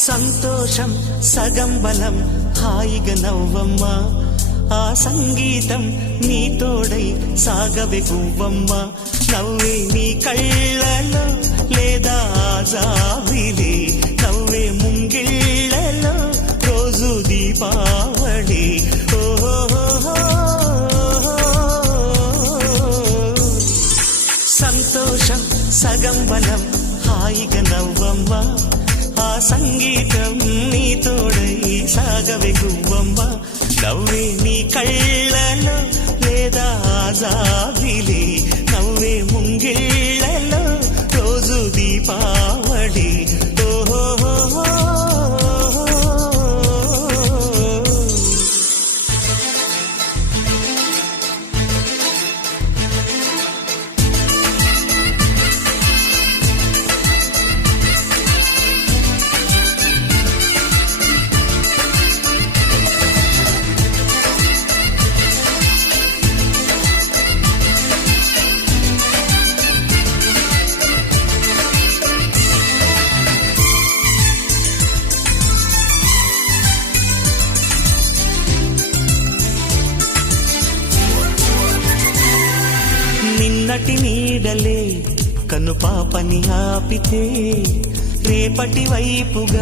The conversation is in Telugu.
సంతోషం సగం బలం హాయిగా నవ్వమ్మా ఆ సంగీతం నీ తోడై సాగవే గువ్వమ్మ నవ్వే నీ కళ్ళలో లేదా జాబిలి నవ్వే ముంగిళ్ళలో రోజు దీపావళి సంతోషం సగం బలం హాయిగా నవ్వమ్మ ఆ సంగీతం నీ తోడై సాగవే గువ్వమ్మ నవ్వే నీ కళ్ళలో లేదా జాబిలి నవ్వే ముంగిళ్ళలో రోజు దీపావళి నిన్నటి నీడలే కను పాపని ఆపితే రేపటి వైపుగా